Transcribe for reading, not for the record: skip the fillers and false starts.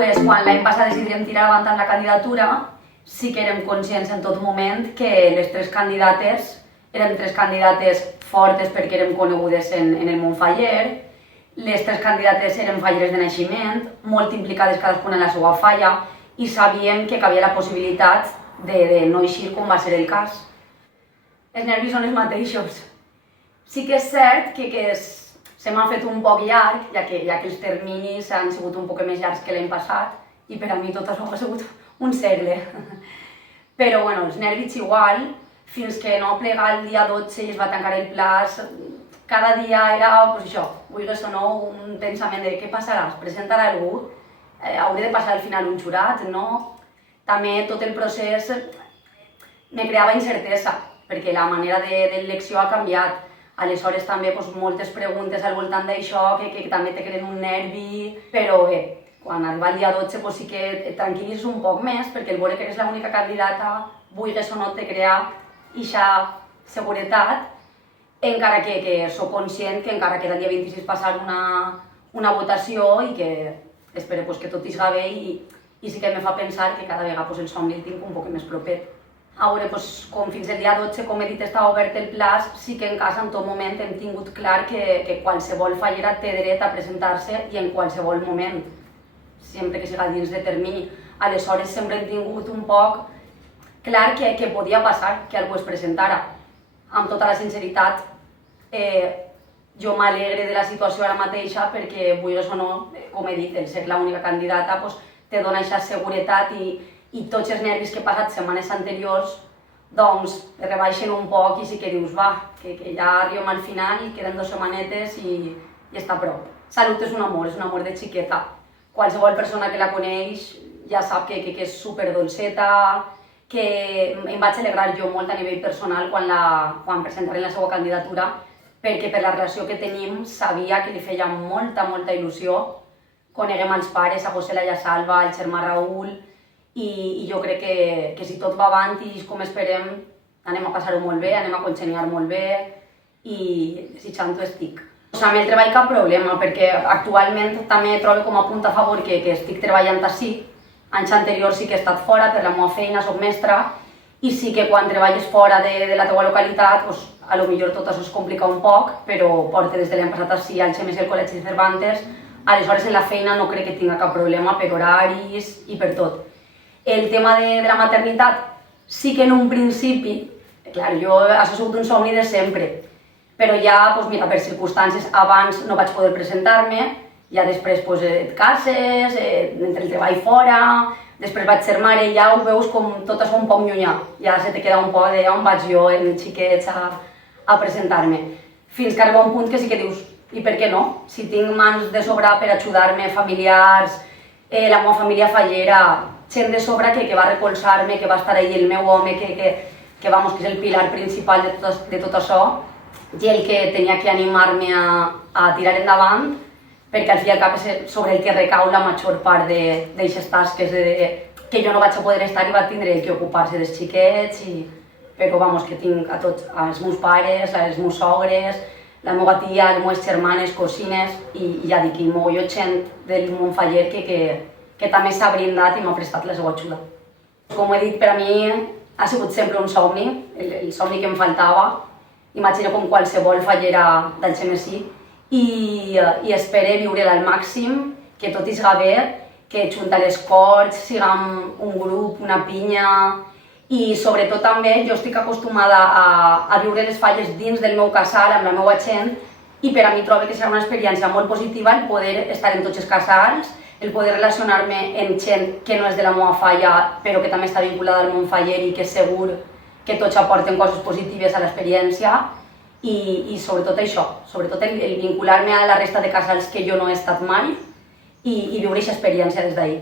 Quan l'any passat decidíem tirar avant amb la candidatura, sí que érem conscients en tot moment que les tres candidates eren tres candidates fortes perquè érem conegudes en el món faller. Les tres candidates eren falleres de naixement, molt implicades cadascuna en la seva falla, i sabíem que havia la possibilitat de no eixir com va ser el cas. Els nervis són els mateixos. Sí que és cert que se m'ha fet un poc llarg, ja que els terminis han sigut un poc més llargs que l'any passat, i per a mi tot això ha sigut un segle. Però bueno, els nervis igual, fins que no plegar el dia 12 i es va tancar el plaç, cada dia era, pues això, vulguis o no, un pensament de què passarà, es presentarà algú, hauria de passar al final un jurat, no? També tot el procés me creava incertesa, perquè la manera d'elecció ha canviat. Aleshores també moltes preguntes al voltant d'això que també te creen un nervi, però bé, quan arriba el dia 12 sí que et tranquil·litzes un poc més, perquè el veure que eres l'única candidata, vulguis o no, te crea eixa seguretat, encara que soc conscient que encara queda el dia 26 passar una votació i que espero que tot ixga bé i sí que me fa pensar que cada vegada el somni el tinc un poc més propet. A veure, com fins el dia 12, com he dit, estava obert el plaç, sí que en casa en tot moment hem tingut clar que qualsevol fallera té dret a presentar-se i en qualsevol moment, sempre que siga dins de termini. Aleshores sempre hem tingut un poc clar que podia passar, que algú es presentara. Amb tota la sinceritat, jo m'alegre de la situació ara mateixa perquè, vulguis o no, com he dit, el ser l'única candidata te dona aquesta seguretat i tots els nervis que he passat setmanes anteriors doncs rebaixen un poc i sí que dius, va, que ja arribem al final i queden 2 setmanetes i està a prop. Salut és un amor de xiqueta. Qualsevol persona que la coneix ja sap que és superdolceta, que em vaig alegrar jo molt a nivell personal quan presentaré la seva candidatura, perquè per la relació que tenim sabia que li feia molta il·lusió. Coneguem els pares, a José i a Salva, el germà Raül, i jo crec que si tot va avant i com esperem, anem a passar-ho molt bé, anem a congeniar molt bé i desitjant-ho estic. Amb el treball cap problema, perquè actualment també trobo com a punt a favor que estic treballant ací. Anys anteriors sí que he estat fora per la meva feina, soc mestra, i sí que quan treballes fora de la teva localitat, a lo millor tot això es complica un poc, però porto des de l'any passat ací al CMS i al Col·legi de Cervantes, aleshores en la feina no crec que tinga cap problema per horaris i per tot. El tema de la maternitat, sí que en un principi, clar, això ha sigut un somni de sempre, però ja, per circumstàncies, abans no vaig poder presentar-me, ja després et cases, entre el treball fora, després vaig ser mare i ja ho veus com tot això un poc llunyà, ja se te queda un poc de on vaig jo, en xiquets, a presentar-me. Fins que arriba un punt que sí que dius, i per què no? Si tinc mans de sobra per ajudar-me, familiars, la meva família fallera, gent de sobre que va recolzar-me, que va estar ahí el meu home, que és el pilar principal de tot això, i el que tenia que animar-me a tirar endavant, perquè al fi i al cap és sobre el que recau la major part d'aixes tasques que jo no vaig poder estar i va tindre que ocupar-se dels xiquets, però que tinc a tots, els meus pares, els meus sogres, la meva tia, les meves germanes, cosines, i ja dic, i mogolló gent del món faller que també s'ha brindat i m'ha prestat la seva ajuda. Com he dit, per a mi ha sigut sempre un somni, el somni que em faltava. Imagino com qualsevol fallera del CMSI i espero viure-la al màxim, que tot ixga bé, que junta les corts, siguem un grup, una pinya, i sobretot també jo estic acostumada a viure les falles dins del meu casal, amb la meva gent, i per a mi trobo que serà una experiència molt positiva el poder estar en tots els casals, el poder relacionar-me amb gent que no és de la meva falla, però que també està vinculada al món faller i que és segur que tots aporten coses positives a l'experiència, i sobretot això, sobretot el vincular-me a la resta de casals que jo no he estat mai i viure aquesta experiència des d'ahir.